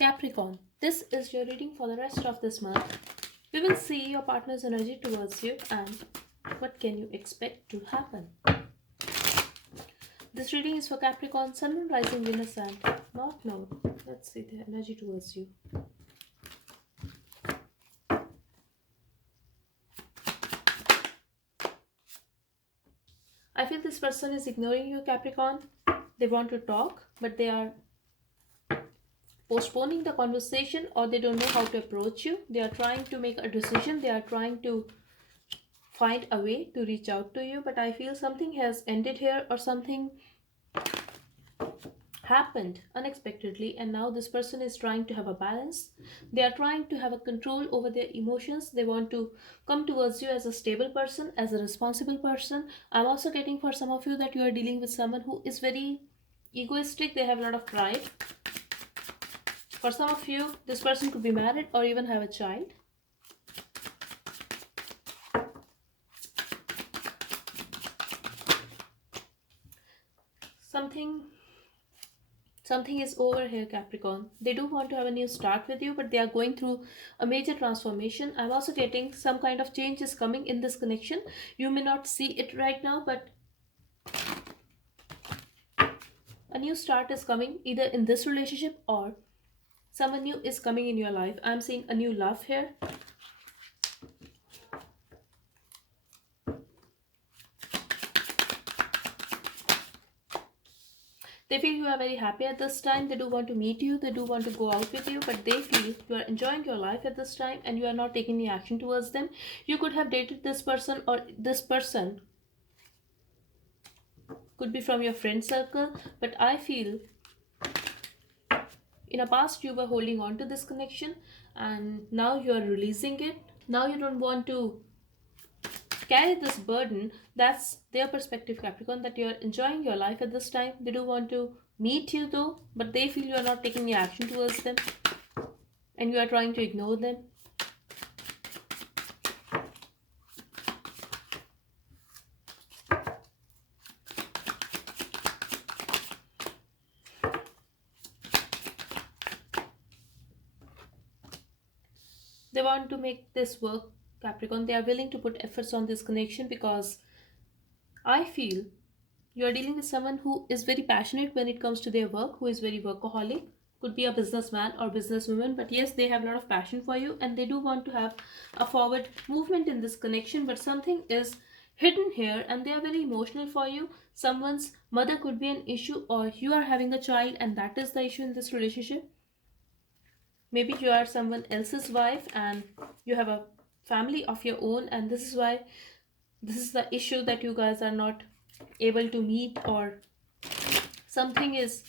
Capricorn, this is your reading for the rest of this month. We will see your partner's energy towards you and what can you expect to happen. This reading is for Capricorn, Sun, Moon, Rising, Venus, and North Node. Let's see the energy towards you. I feel this person is ignoring you, Capricorn. They want to talk, but they are postponing the conversation, or they don't know how to approach you. They are trying to make a decision. They are trying to find a way to reach out to you, but I feel something has ended here or something happened unexpectedly, and now this person is trying to have a balance. They are trying to have a control over their emotions. They want to come towards you as a stable person, as a responsible person. I'm also getting for some of you that you are dealing with someone who is very egoistic. They have a lot of pride. For some of you, this person could be married or even have a child. Something is over here, Capricorn. They do want to have a new start with you, but they are going through a major transformation. I'm also getting some kind of change is coming in this connection. You may not see it right now, but a new start is coming either in this relationship or someone new is coming in your life. I'm seeing a new love here. They feel you are very happy at this time. They do want to meet you. They do want to go out with you, but they feel you are enjoying your life at this time and you are not taking any action towards them. You could have dated this person, or this person could be from your friend circle, but I feel in the past you were holding on to this connection and now you are releasing it. Now you don't want to carry this burden. That's their perspective, Capricorn, that you're enjoying your life at this time. They do want to meet you though, but they feel you are not taking any action towards them and you are trying to ignore them. They want to make this work, Capricorn. They are willing to put efforts on this connection because I feel you are dealing with someone who is very passionate when it comes to their work, who is very workaholic. Could be a businessman or businesswoman, but yes, they have a lot of passion for you and they do want to have a forward movement in this connection, but something is hidden here and they are very emotional for you. Someone's mother could be an issue, or you are having a child and that is the issue in this relationship. Maybe you are someone else's wife and you have a family of your own, and this is why this is the issue, that you guys are not able to meet, or something is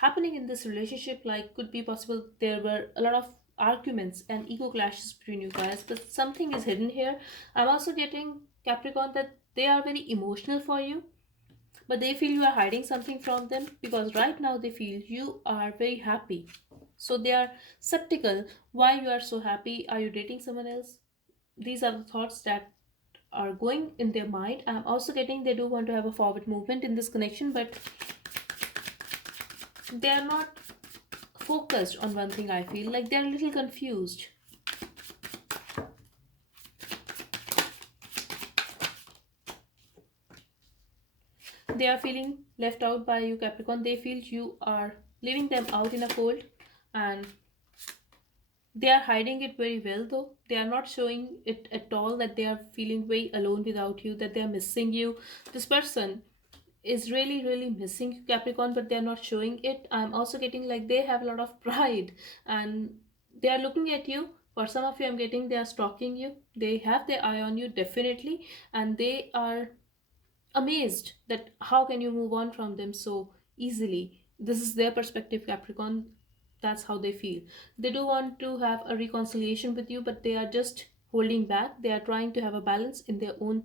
happening in this relationship. Like, could be possible there were a lot of arguments and ego clashes between you guys, but something is hidden here. I'm also getting, Capricorn, that they are very emotional for you, but they feel you are hiding something from them, because right now they feel you are very happy. So they are skeptical why you are so happy. Are you dating someone else? These are the thoughts that are going in their mind. I'm also getting they do want to have a forward movement in this connection, but they are not focused on one thing. I feel like they're a little confused. They are feeling left out by you, Capricorn. They feel you are leaving them out in a cold, and they are hiding it very well, though. They are not showing it at all, that they are feeling very alone without you, that they are missing you. This person is really, really missing you, Capricorn, but they are not showing it. I'm also getting like they have a lot of pride and they are looking at you. For some of you, I'm getting they are stalking you. They have their eye on you, definitely, and they are amazed that how can you move on from them so easily. This is their perspective, Capricorn. That's how they feel. They do want to have a reconciliation with you, but they are just holding back. They are trying to have a balance in their own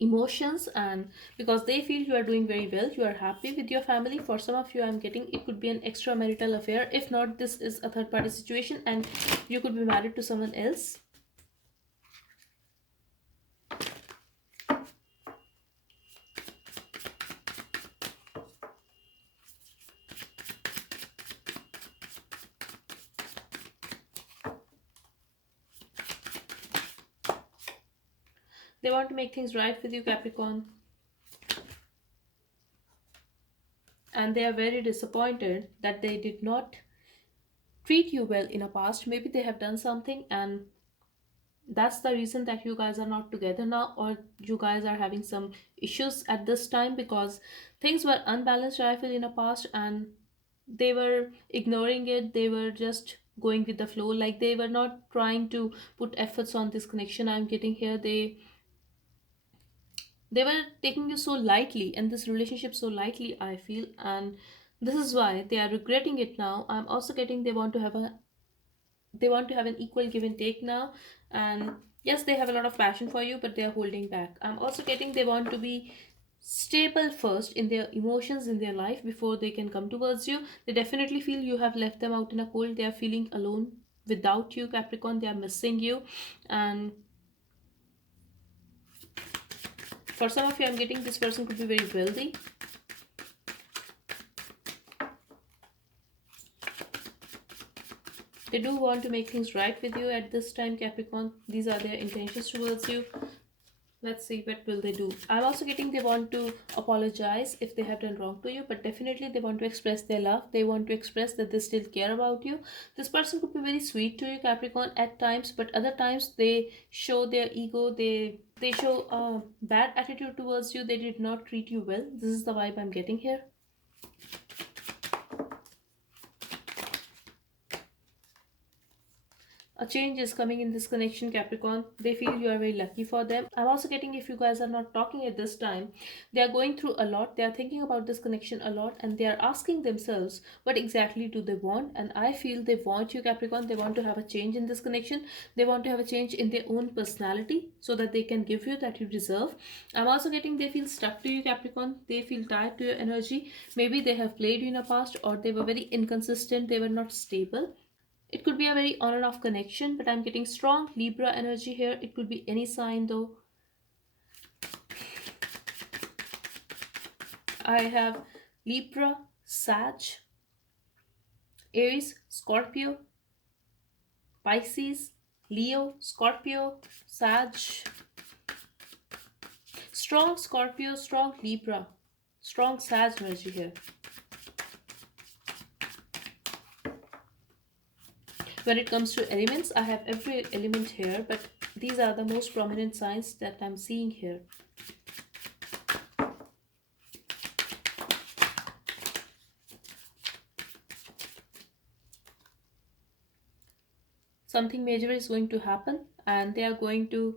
emotions, and because they feel you are doing very well, you are happy with your family. For some of you, I'm getting it could be an extramarital affair. If not, this is a third party situation and you could be married to someone else. They want to make things right with you, Capricorn, and they are very disappointed that they did not treat you well in a past. Maybe they have done something, and that's the reason that you guys are not together now, or you guys are having some issues at this time, because things were unbalanced, I feel, in the past, and they were ignoring it. They were just going with the flow, like they were not trying to put efforts on this connection. I'm getting here, they were taking you so lightly and this relationship so lightly, I feel, and this is why they are regretting it now. I'm also getting they want to have an equal give and take now, and yes, they have a lot of passion for you, but they are holding back. I'm also getting they want to be stable first in their emotions in their life before they can come towards you. They definitely feel you have left them out in a cold. They are feeling alone without you, Capricorn. They are missing you, and for some of you, I'm getting this person could be very wealthy. They do want to make things right with you at this time, Capricorn. These are their intentions towards you. Let's see what will they do. I'm also getting they want to apologize if they have done wrong to you, but definitely they want to express their love. They want to express that they still care about you. This person could be very sweet to you, Capricorn, at times, but other times they show their ego. They show a bad attitude towards you. They did not treat you well. This is the vibe I'm getting here. A change is coming in this connection, Capricorn. They feel you are very lucky for them. I'm also getting if you guys are not talking at this time, they are going through a lot. They are thinking about this connection a lot, and they are asking themselves what exactly do they want. And I feel they want you, Capricorn. They want to have a change in this connection. They want to have a change in their own personality so that they can give you that you deserve. I'm also getting they feel stuck to you, Capricorn. They feel tied to your energy. Maybe they have played you in the past, or they were very inconsistent. They were not stable. It could be a very on and off connection, but I'm getting strong Libra energy here. It could be any sign though. I have Libra, Sag, Aries, Scorpio, Pisces, Leo, Scorpio, Sag, strong Scorpio, strong Libra, strong Sag energy here. When it comes to elements, I have every element here, but these are the most prominent signs that I'm seeing here. Something major is going to happen, and they are going to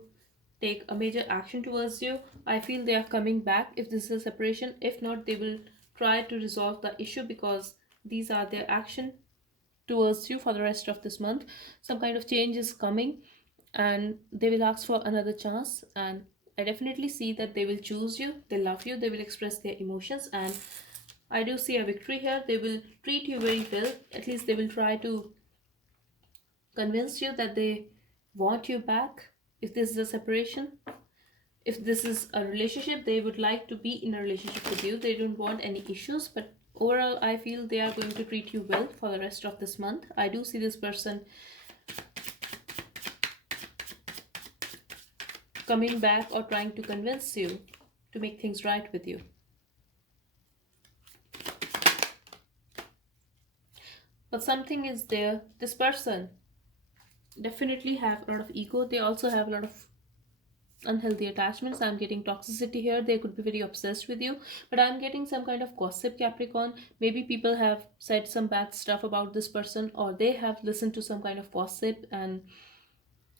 take a major action towards you. I feel they are coming back if this is a separation. If not, they will try to resolve the issue, because these are their action towards you for the rest of this month. Some kind of change is coming, and they will ask for another chance, and I definitely see that they will choose you. They love you. They will express their emotions, and I do see a victory here. They will treat you very well. At least they will try to convince you that they want you back. If this is a separation, if this is a relationship, they would like to be in a relationship with you. They don't want any issues, but overall I feel they are going to treat you well for the rest of this month. I do see this person coming back or trying to convince you to make things right with you. But something is there. This person definitely have a lot of ego. They also have a lot of unhealthy attachments. I'm getting toxicity here. They could be very obsessed with you, but I'm getting some kind of gossip, Capricorn. Maybe people have said some bad stuff about this person, or they have listened to some kind of gossip, and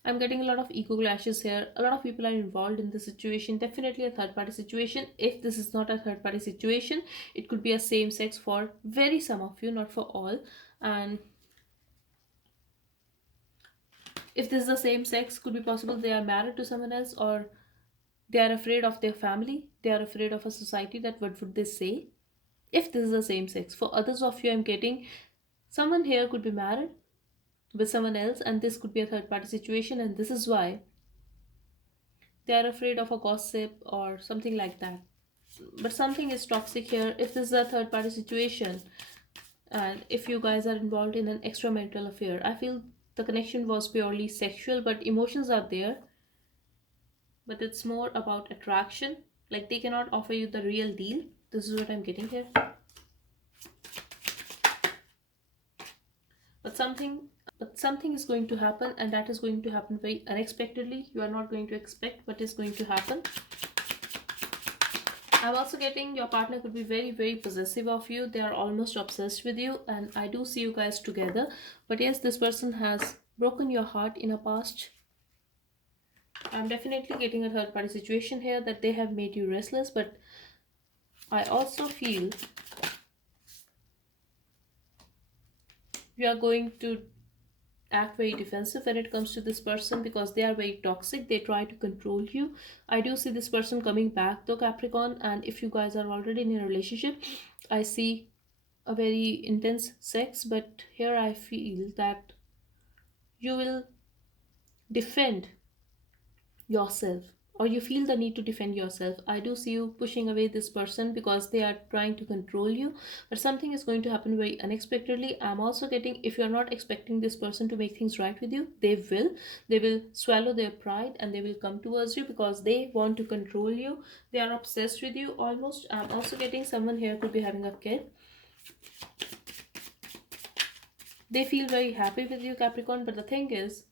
I'm getting a lot of ego clashes here. A lot of people are involved in this situation. Definitely a third party situation. If this is not a third party situation, it could be a same sex for very some of you, not for all. And if this is the same sex, could be possible they are married to someone else, or they are afraid of their family. They are afraid of a society, that what would they say if this is the same sex. For others of you, I'm getting someone here could be married with someone else, and this could be a third party situation, and this is why they are afraid of a gossip or something like that. But something is toxic here if this is a third party situation, and if you guys are involved in an extramarital affair. I feel the connection was purely sexual, but emotions are there. but it's more about attraction. Like they cannot offer you the real deal. This is what I'm getting here. But something is going to happen, and that is going to happen very unexpectedly. You are not going to expect what is going to happen. I'm also getting your partner could be very, very possessive of you. They are almost obsessed with you, and I do see you guys together. But yes, this person has broken your heart in a past. I'm definitely getting a third party situation here that they have made you restless, but I also feel you are going to act very defensive when it comes to this person because they are very toxic. They try to control you. I do see this person coming back though, Capricorn, and if you guys are already in a relationship, I see a very intense sex, but here I feel that you will defend yourself, or you feel the need to defend yourself. I do see you pushing away this person because they are trying to control you, but something is going to happen very unexpectedly. I'm also getting, if you're not expecting this person to make things right with you, they will swallow their pride and they will come towards you because they want to control you. They are obsessed with you almost. I'm also getting someone here could be having a kid. They feel very happy with you, Capricorn, but the thing is,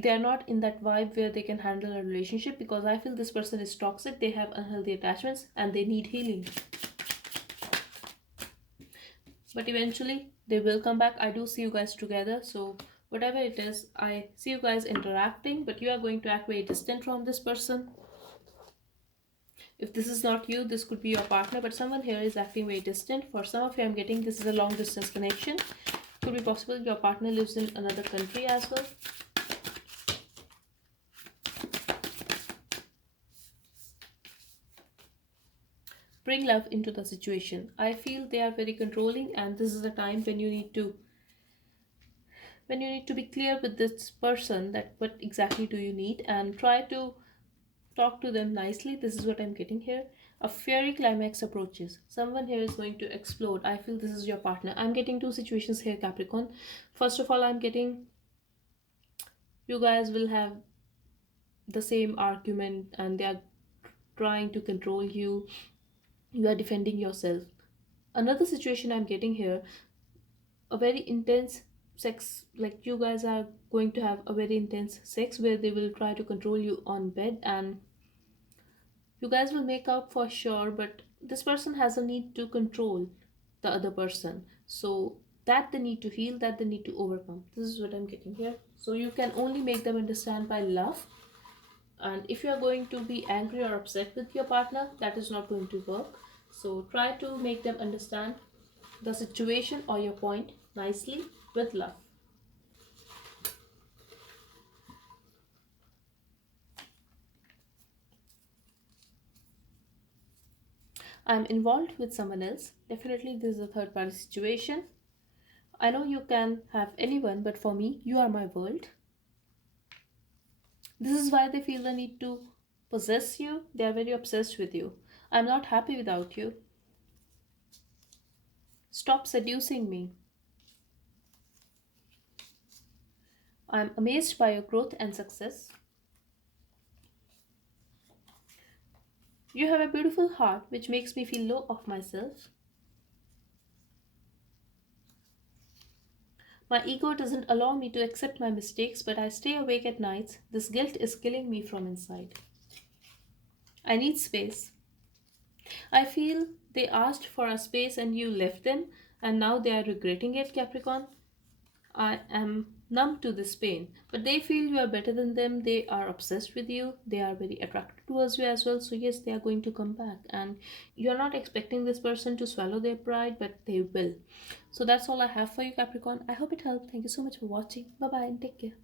they are not in that vibe where they can handle a relationship because I feel this person is toxic. They have unhealthy attachments and they need healing. But eventually, they will come back. I do see you guys together. So, whatever it is, I see you guys interacting, but you are going to act very distant from this person. If this is not you, this could be your partner, but someone here is acting very distant. For some of you, I'm getting this is a long distance connection. Could be possible your partner lives in another country as well. Bring love into the situation. I feel they are very controlling, and this is the time when you need to be clear with this person that what exactly do you need, and try to talk to them nicely. This is what I'm getting here. A fiery climax approaches. Someone here is going to explode. I feel this is your partner. I'm getting two situations here, Capricorn. First of all, I'm getting you guys will have the same argument and they are trying to control you. You are defending yourself. Another situation I'm getting here, a very intense sex, like you guys are going to have a very intense sex where they will try to control you on bed, and you guys will make up for sure, but this person has a need to control the other person. So that they need to heal, that they need to overcome. This is what I'm getting here. So you can only make them understand by love. And if you are going to be angry or upset with your partner, that is not going to work. So try to make them understand the situation or your point nicely with love. I'm involved with someone else. Definitely, this is a third party situation. I know you can have anyone, but for me, you are my world. This is why they feel the need to possess you. They are very obsessed with you. I'm not happy without you. Stop seducing me. I'm amazed by your growth and success. You have a beautiful heart which makes me feel low of myself. My ego doesn't allow me to accept my mistakes, but I stay awake at nights. This guilt is killing me from inside. I need space. I feel they asked for a space and you left them, and now they are regretting it, Capricorn. I am numb to this pain, but they feel you are better than them. They are obsessed with you. They are very attracted towards you as well. So, yes, they are going to come back, and you're not expecting this person to swallow their pride, but they will. So, that's all I have for you, Capricorn. I hope it helped. Thank you so much for watching. Bye bye, and take care.